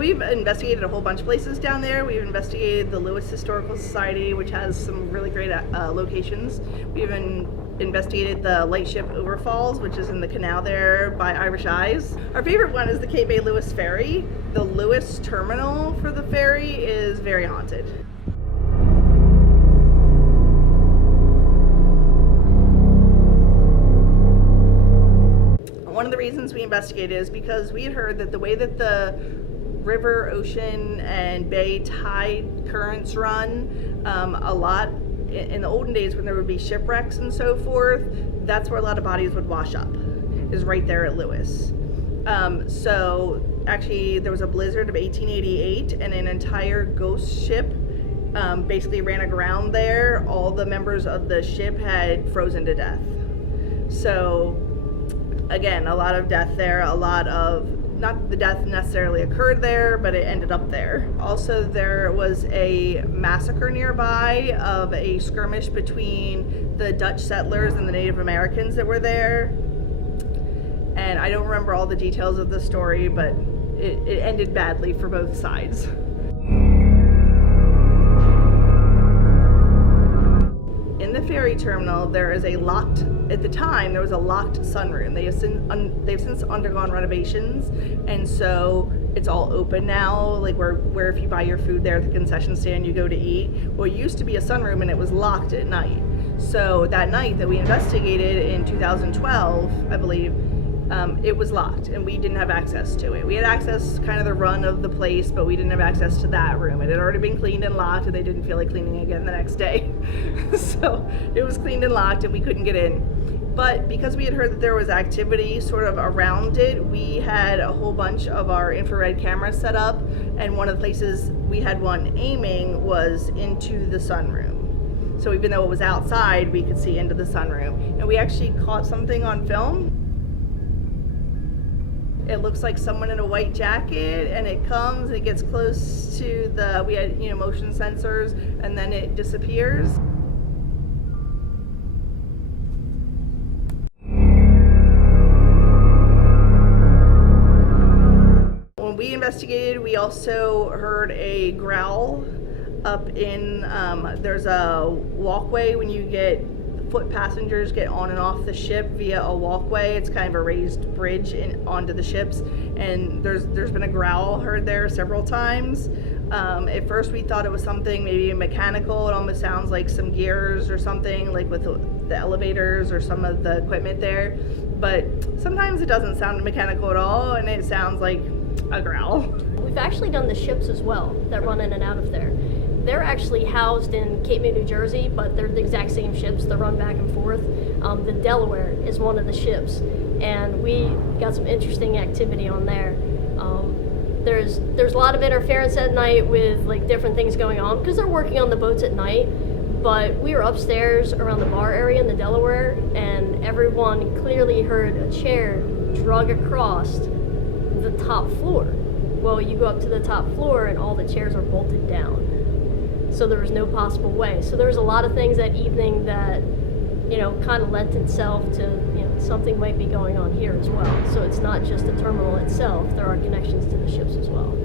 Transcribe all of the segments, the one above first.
We've investigated a whole bunch of places down there. We've investigated the Lewis Historical Society, which has some really great locations. We've even investigated the lightship Overfalls, which is in the canal there by Irish Eyes. Our favorite one is the Cape Bay Lewis Ferry. The Lewis terminal for the ferry is very haunted. One of the reasons we investigated is because we had heard that the way that the river, ocean, and bay tide currents run, a lot in the olden days when there would be shipwrecks and so forth, that's where a lot of bodies would wash up, is right there at Lewis. So actually there was a blizzard of 1888 and an entire ghost ship basically ran aground there. All the members of the ship had frozen to death. So again, a lot of death there, a lot of, not the death necessarily occurred there, but it ended up there. Also, there was a massacre nearby of a skirmish between the Dutch settlers and the Native Americans that were there. And I don't remember all the details of the story, but it ended badly for both sides. In the ferry terminal, there is a locked, at the time, there was a locked sunroom. They've since undergone renovations, and so it's all open now, like where if you buy your food there at the concession stand, you go to eat. Well, it used to be a sunroom, and it was locked at night. So that night that we investigated in 2012, I believe, it was locked, and we didn't have access to it. We had access kind of the run of the place, but we didn't have access to that room. It had already been cleaned and locked, and they didn't feel like cleaning again the next day. So it was cleaned and locked, and we couldn't get in. But because we had heard that there was activity sort of around it, we had a whole bunch of our infrared cameras set up, and one of the places we had one aiming was into the sunroom. So even though it was outside, we could see into the sunroom. And we actually caught something on film. It looks like someone in a white jacket, and it comes and it gets close to the, we had, motion sensors, and then it disappears. When we investigated, we also heard a growl up in, there's a walkway when you get foot passengers get on and off the ship via a walkway. It's kind of a raised bridge onto the ships, and there's been a growl heard there several times. At first we thought it was something maybe mechanical. It almost sounds like some gears or something, like with the elevators or some of the equipment there, but sometimes it doesn't sound mechanical at all, and it sounds like a growl. We've actually done the ships as well that run in and out of there. They're actually housed in Cape May, New Jersey, but they're the exact same ships. They run back and forth. The Delaware is one of the ships, and we got some interesting activity on there. There's a lot of interference at night with like different things going on because they're working on the boats at night. But we were upstairs around the bar area in the Delaware, and everyone clearly heard a chair drug across the top floor. Well, you go up to the top floor, and all the chairs are bolted down. So there was no possible way. So there was a lot of things that evening that, kind of lent itself to, something might be going on here as well. So it's not just the terminal itself, there are connections to the ships as well.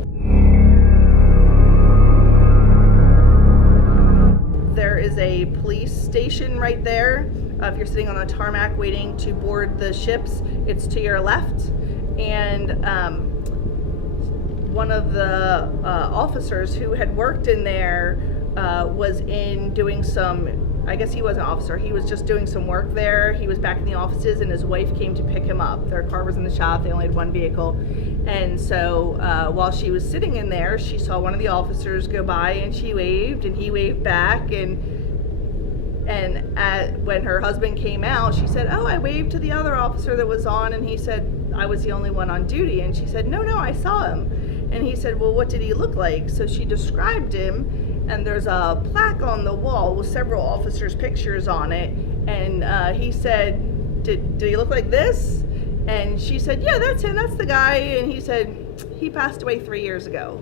There is a police station right there. If you're sitting on the tarmac waiting to board the ships, it's to your left. And one of the officers who had worked in there was in doing some, I guess he wasn't an officer, he was just doing some work there. He was back in the offices, and his wife came to pick him up. Their car was in the shop, they only had one vehicle. And so while she was sitting in there, she saw one of the officers go by, and she waved, and he waved back. And when her husband came out, she said, "Oh, I waved to the other officer that was on," and he said, "I was the only one on duty." And she said, "No, I saw him." And he said, "Well, what did he look like?" So she described him, and there's a plaque on the wall with several officers' pictures on it. And he said, did he look like this? And she said, "Yeah, that's him, that's the guy." And he said, "He passed away 3 years ago."